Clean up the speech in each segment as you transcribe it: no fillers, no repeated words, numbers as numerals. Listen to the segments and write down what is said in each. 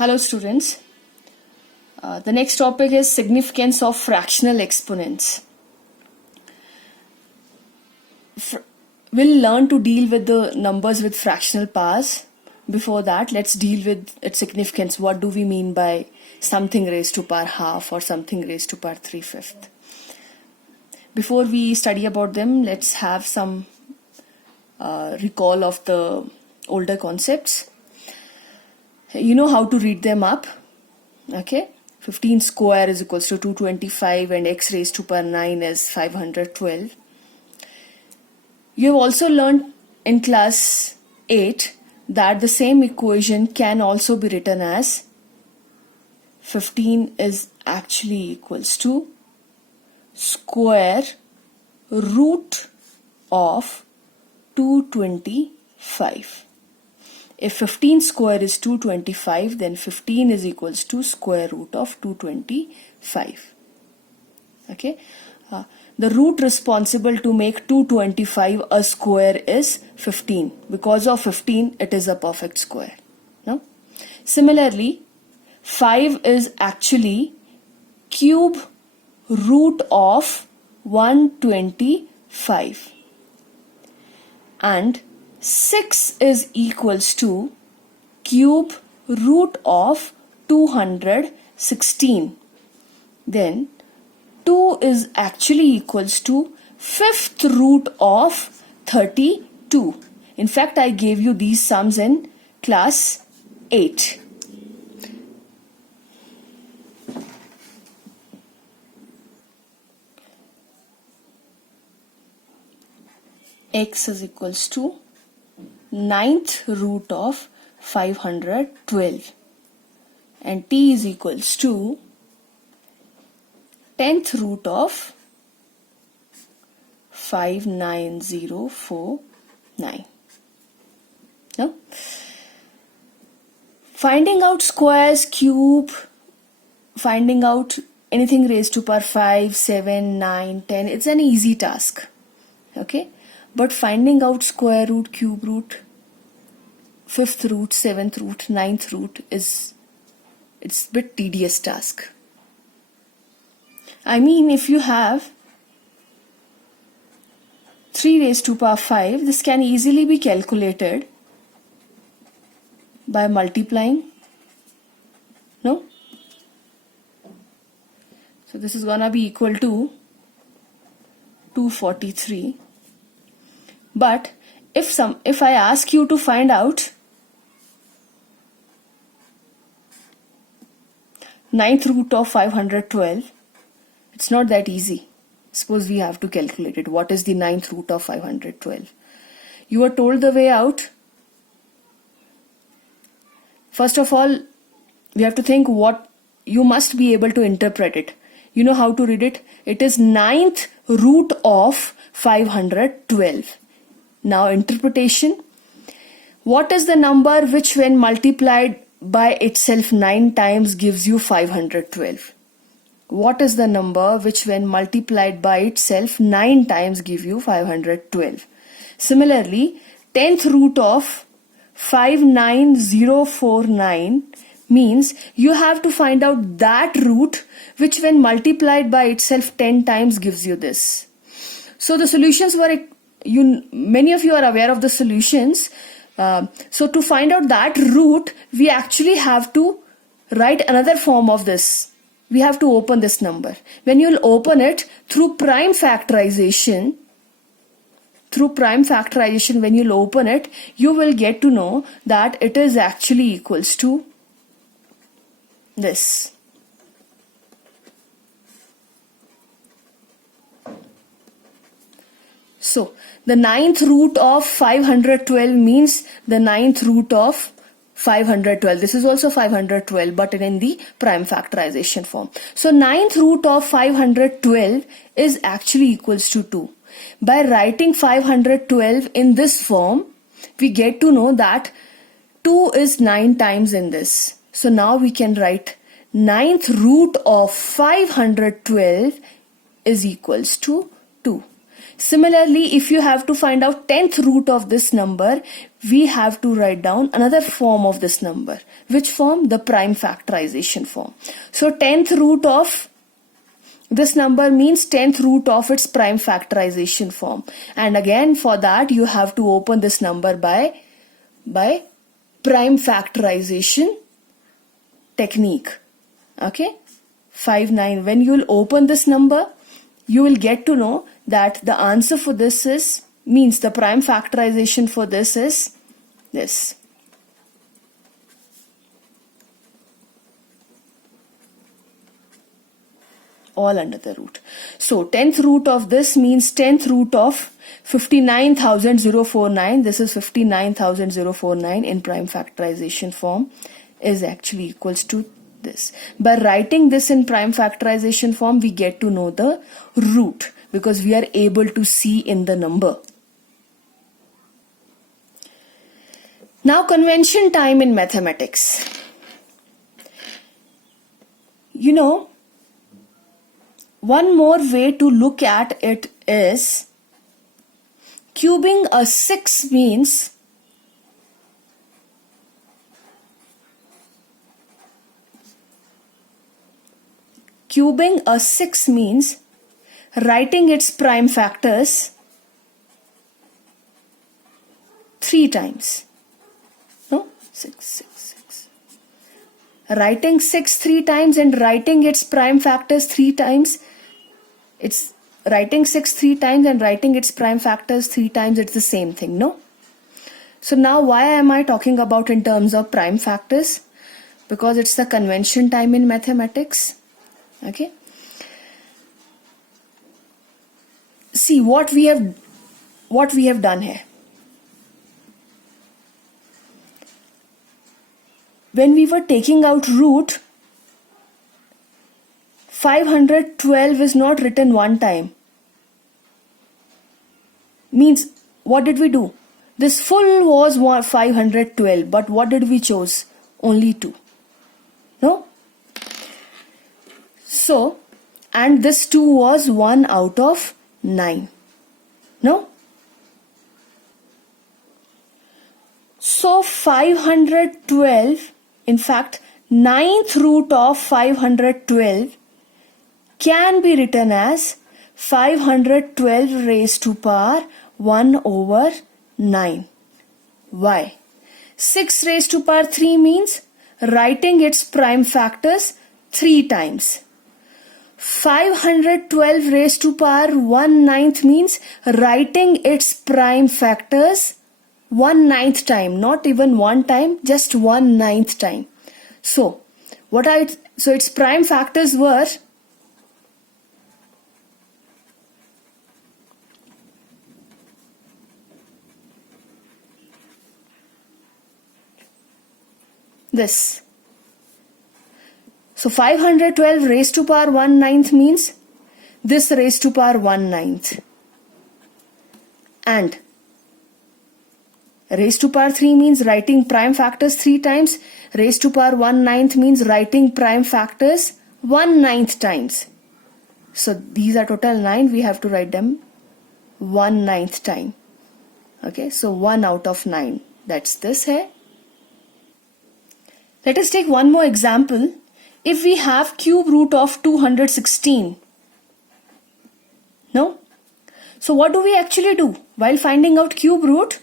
Hello students. The next topic is significance of fractional exponents. We'll learn to deal with the numbers with fractional powers. Before that, let's deal with its significance. What do we mean by something raised to power half or something raised to power 3/5? Before we study about them, let's have some recall of the older concepts. You know how to read them up. Okay, 15 square is equals to 225 and x raised to power 9 is 512. You have also learned in class 8 that the same equation can also be written as 15 is actually equals to square root of 225. If 15 square is 225, then 15 is equals to square root of 225. Okay. The root responsible to make 225 a square is 15. Because of 15, it is a perfect square. No? Similarly, 5 is actually cube root of 125. And 6 is equals to cube root of 216. Then 2 is actually equals to fifth root of 32. In fact, I gave you these sums in class 8. X is equals to ninth root of 512 and t is equals to 10th root of 59049. No? Finding out squares, cube, finding out anything raised to power 5, 7, 9, 10, it's an easy task. Okay? But finding out square root, cube root, fifth root, seventh root, ninth root it's a bit tedious task. I mean, if you have 3 raised to power 5, this can easily be calculated by multiplying. No? So this is gonna be equal to 243. But if I ask you to find out ninth root of 512, it's not that easy. Suppose we have to calculate it. What is the ninth root of 512? You are told the way out. First of all, we have to think what you must be able to interpret it. You know how to read it? It is ninth root of 512. Now interpretation. What is the number which when multiplied by itself 9 times gives you 512? What is the number which when multiplied by itself 9 times give you 512? Similarly, 10th root of 59049 means you have to find out that root which when multiplied by itself 10 times gives you this. So the solutions were, many of you are aware of the solutions. So to find out that root, we actually have to write another form of this. We have to open this number. When you'll open it through prime factorization, when you'll open it, you will get to know that it is actually equals to this. So the ninth root of 512 means the ninth root of 512. This is also 512, but in the prime factorization form. So ninth root of 512 is actually equals to 2. By writing 512 in this form, we get to know that 2 is 9 times in this. So now we can write ninth root of 512 is equals to 2. Similarly, if you have to find out 10th root of this number, we have to write down another form of this number. Which form? The prime factorization form. So 10th root of this number means 10th root of its prime factorization form. And again, for that you have to open this number by prime factorization technique. Okay? 5, 9. When you will open this number, you will get to know that the answer for this is, means the prime factorization for this is this. All under the root. So 10th root of this means 10th root of 59,049. This is 59,049 in prime factorization form is actually equals to this. By writing this in prime factorization form, we get to know the root because we are able to see in the number. Now convention time in mathematics. You know, one more way to look at it is cubing a 6 means writing its prime factors 3 times. No? 6. Writing 6 3 times and writing its prime factors 3 times. It's writing 6 3 times and writing its prime factors 3 times. It's the same thing, no? So now why am I talking about in terms of prime factors? Because it's the convention time in mathematics. Okay. See what we have done here. When we were taking out root, 512 is not written one time. Means, what did we do? This full was 512, but what did we choose? Only 2. No? So, and this 2 was 1 out of 9. No? So 512, in fact, 9th root of 512 can be written as 512 raised to power 1 over 9. Why? 6 raised to power 3 means writing its prime factors 3 times. 512 raised to power 1/9 means writing its prime factors 1/9 time, not even one time, just 1/9 time. So its prime factors were this. So 512 raised to power 1/9 means this raised to power 1/9. And raised to power 3 means writing prime factors 3 times. Raised to power 1/9 means writing prime factors 1/9 times. So these are total 9. We have to write them 1/9 time. Okay, so 1 out of 9. That's this here. Let us take one more example. If we have cube root of 216. No? So what do we actually do? While finding out cube root,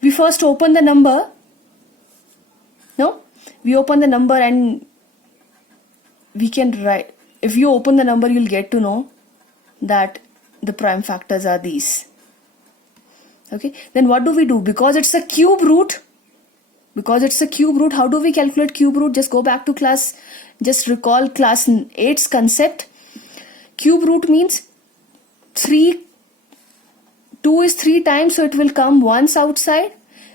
we first open the number. No? We open the number and we can write. If you open the number, you'll get to know that the prime factors are these. Okay? Then what do we do? Because it's a cube root, how do we calculate cube root? Just go back to class, just recall class 8's concept. Cube root means 2 is 3 times, so it will come once outside,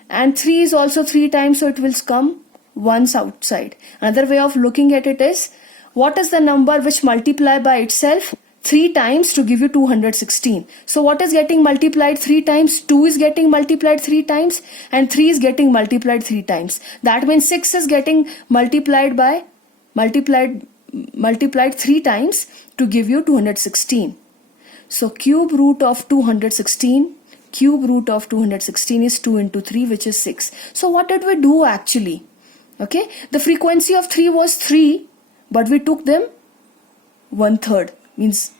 and 3 is also 3 times, so it will come once outside. Another way of looking at it is, what is the number which multiply by itself 3 times to give you 216? So what is getting multiplied 3 times? 2 is getting multiplied 3 times and 3 is getting multiplied 3 times. That means 6 is getting multiplied 3 times to give you 216. So cube root of 216, cube root of 216 is 2 into 3, which is 6. So what did we do actually? Okay, the frequency of 3 was 3, but we took them 1/3. Means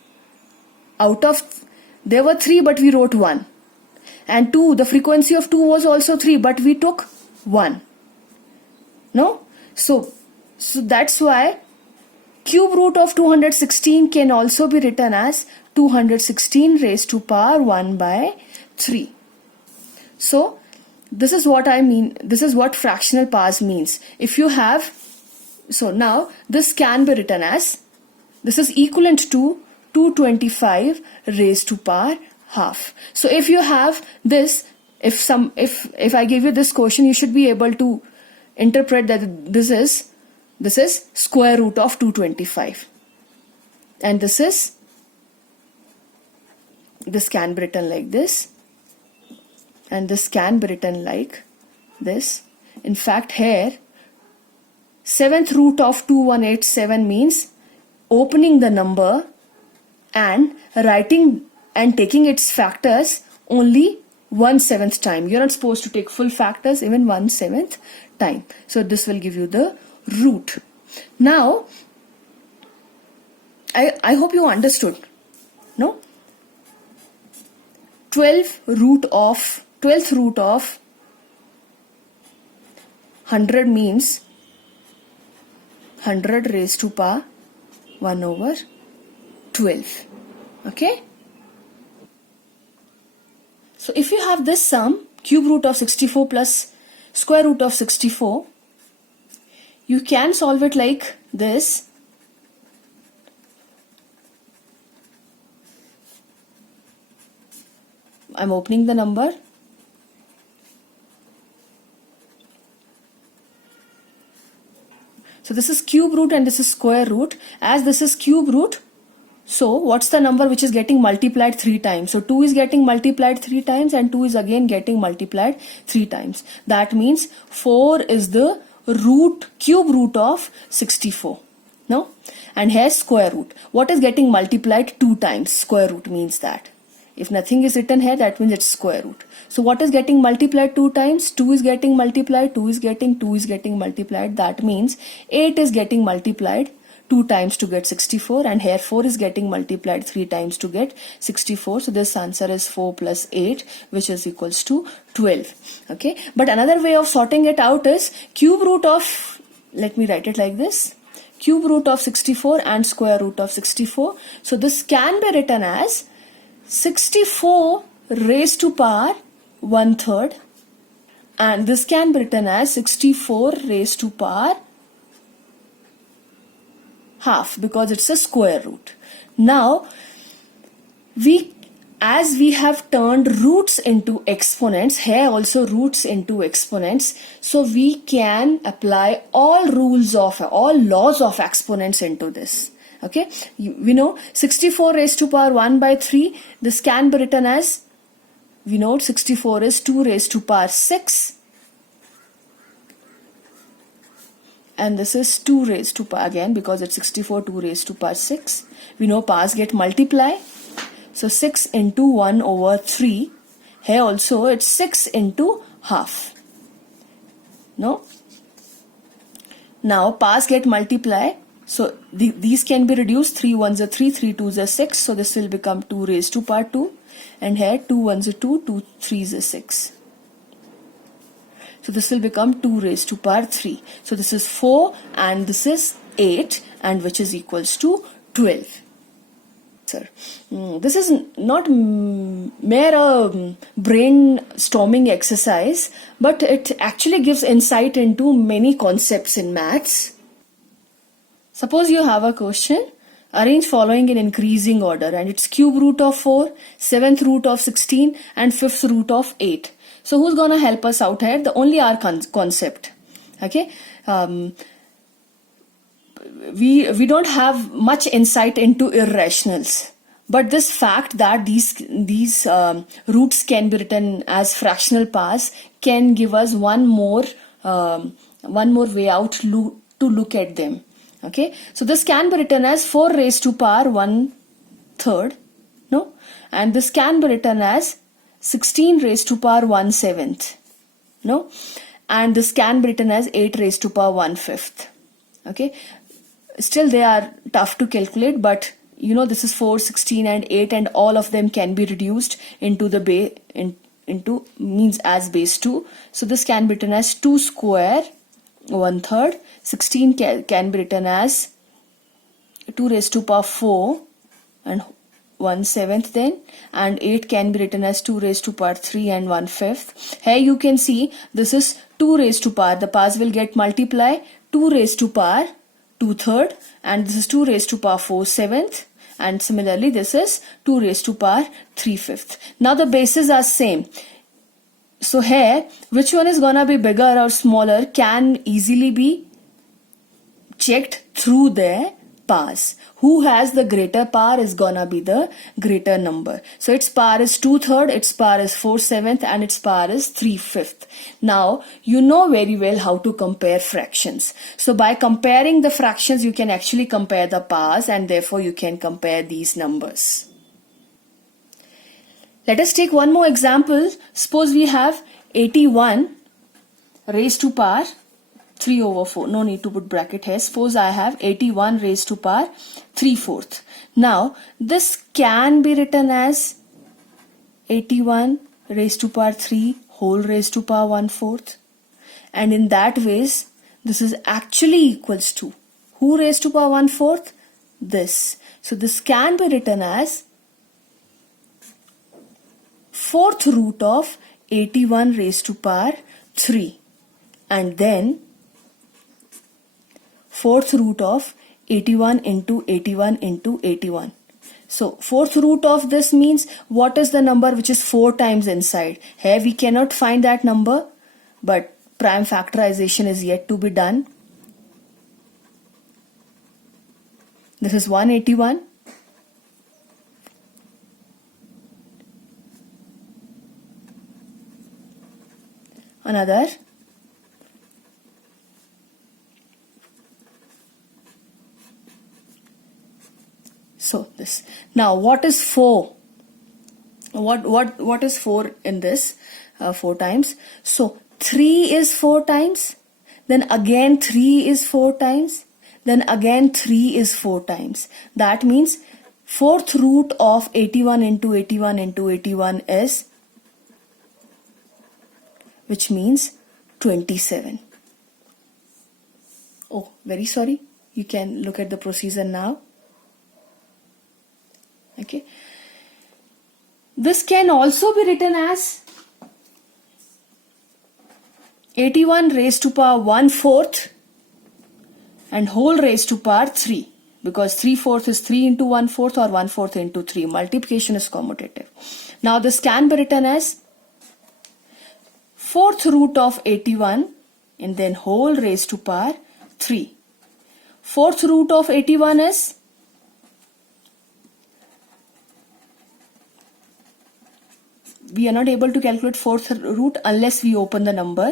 out of, there were 3 but we wrote 1. And 2, the frequency of 2 was also 3 but we took 1. No? So that's why cube root of 216 can also be written as 216 raised to power 1 by 3. So this is what I mean. This is what fractional powers means. If you have, so now this can be written as, this is equivalent to 225 raised to power half. So if you have this, if I give you this question, you should be able to interpret that this is square root of 225, and this can be written like this, and this can be written like this. In fact, here 7th root of 2187 means opening the number and writing and taking its factors only 1/7 time. You're not supposed to take full factors, even 1/7 time. So this will give you the root. Now, I hope you understood. No? 12th root of 100 means 100 raised to power 1/12. Okay? So if you have this sum, cube root of 64 plus square root of 64, you can solve it like this. I'm opening the number. So this is cube root and this is square root. As this is cube root, so what's the number which is getting multiplied 3 times? So 2 is getting multiplied 3 times and 2 is again getting multiplied 3 times. That means 4 is the cube root of 64. No? And here's square root. What is getting multiplied 2 times? Square root means that. If nothing is written here, that means it's square root. So what is getting multiplied 2 times? 2 is getting multiplied, 2 is getting multiplied. That means 8 is getting multiplied 2 times to get 64, and here 4 is getting multiplied 3 times to get 64. So this answer is 4 plus 8, which is equals to 12. Okay. But another way of sorting it out is cube root of, let me write it like this, cube root of 64 and square root of 64. So this can be written as 64 raised to power 1/3, and this can be written as 64 raised to power half, because it's a square root. Now, as we have turned roots into exponents, here also roots into exponents, so we can apply all laws of exponents into this. Okay, we know 64 raised to power 1 by 3. This can be written as, we know 64 is 2 raised to power 6. And this is 2 raised to power, again because it's 64, 2 raised to power 6. We know powers get multiply. So 6 into 1/3. Here also it's 6 into half. No? Now powers get multiply. So these can be reduced. 3 1s are 3, 3 2s are 6. So this will become 2 raised to power 2. And here 2 1s are 2, 2 3s are 6. So this will become 2 raised to power 3. So this is 4 and this is 8, and which is equals to 12. Sir, this is not mere a brainstorming exercise, but it actually gives insight into many concepts in maths. Suppose you have a question, arrange following in increasing order, and it's cube root of 4, 7th root of 16 and 5th root of 8. So who's gonna help us out here? Only our concept. Okay. We don't have much insight into irrationals, but this fact that these roots can be written as fractional powers can give us one more way out to look at them. Okay, so this can be written as 4 raised to power 1/3. No? And this can be written as 16 raised to power 1/7. No? And this can be written as 8 raised to power 1/5. Okay? Still they are tough to calculate, but you know this is 4, 16 and 8, and all of them can be reduced into the into means as base 2. So this can be written as 2 square 1/3. 16 can be written as 2 raised to power 4 and 1/7 then, and 8 can be written as 2 raised to power 3 and 1/5. Here you can see this is 2 raised to power, the powers will get multiply, 2 raised to power 2/3, and this is 2 raised to power 4/7, and similarly this is 2 raised to power 3/5. Now the bases are same. So here which one is gonna be bigger or smaller can easily be checked through their powers. Who has the greater power is gonna be the greater number. So its power is 2/3, its power is 4/7, and its power is 3/5. Now you know very well how to compare fractions. So by comparing the fractions you can actually compare the powers, and therefore you can compare these numbers. Let us take one more example. Suppose we have 81 raised to power 3/4. No need to put bracket here. Suppose I have 81 raised to power 3/4. Now this can be written as 81 raised to power 3 whole raised to power 1/4. And in that ways this is actually equals to who raised to power 1/4? This. So this can be written as 4th root of 81 raised to power 3, and then 4th root of 81 into 81 into 81. So 4th root of this means what is the number which is 4 times inside. Here we cannot find that number, but prime factorization is yet to be done. This is 181. Another. So this. Now what is 4? What is 4 in this? 4 times. So 3 is 4 times. Then again 3 is 4 times. Then again 3 is 4 times. That means 4th root of 81 into 81 into 81 is, which means 27. Oh, very sorry. You can look at the procedure now. Okay. This can also be written as 81 raised to power 1/4 and whole raised to power 3, because 3/4 is 3 into 1/4 or 1/4 into 3. Multiplication is commutative. Now this can be written as 4th root of 81 and then whole raised to power 3. 4th root of 81 is we are not able to calculate 4th root unless we open the number.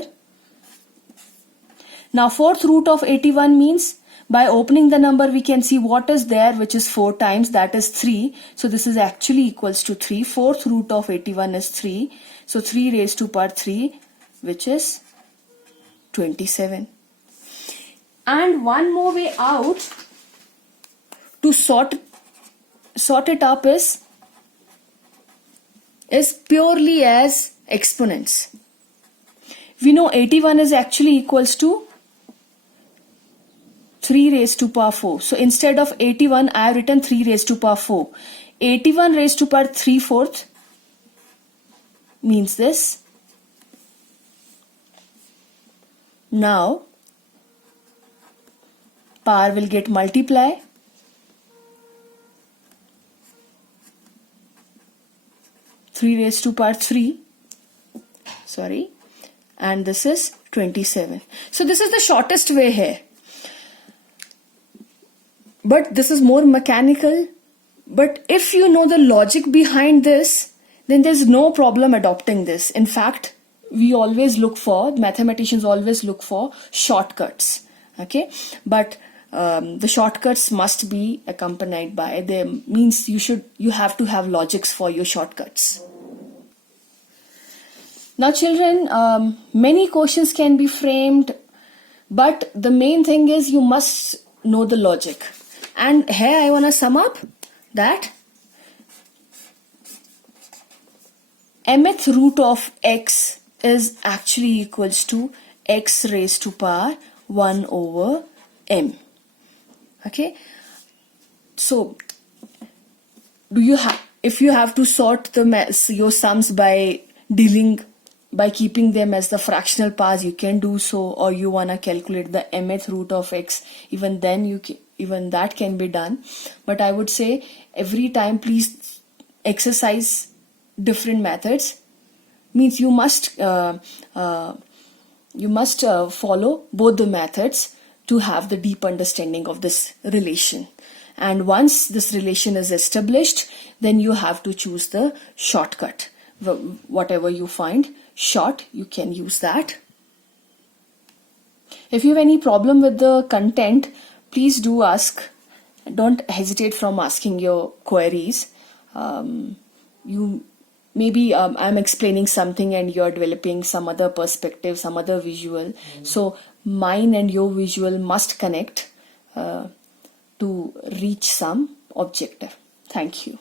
Now 4th root of 81 means by opening the number we can see what is there which is 4 times, that is 3. So this is actually equals to 3. 4th root of 81 is 3. So 3 raised to power 3, which is 27. And one more way out to sort it up is purely as exponents. We know 81 is actually equals to 3 raised to power 4. So instead of 81, I have written 3 raised to power 4. 81 raised to power 3/4 means this. Now power will get multiply. 3 raised to power 3. Sorry. And this is 27. So this is the shortest way here. But this is more mechanical. But if you know the logic behind this, then there's no problem adopting this. In fact, mathematicians always look for shortcuts. Okay. But the shortcuts must be accompanied by them. Means you have to have logics for your shortcuts. Now children, many questions can be framed, but the main thing is you must know the logic. And here I want to sum up that mth root of x is actually equals to x raised to power 1 over m. Okay, so if you have to sort your sums by keeping them as the fractional powers, you can do so, or you want to calculate the mth root of x, even then even that can be done. But I would say every time please exercise different methods. Means you must follow both the methods to have the deep understanding of this relation. And once this relation is established, then you have to choose the shortcut. Whatever you find short, you can use that. If you have any problem with the content, please do ask. Don't hesitate from asking your queries. Maybe I'm explaining something and you're developing some other perspective, some other visual. So mine and your visual must connect to reach some objective. Thank you.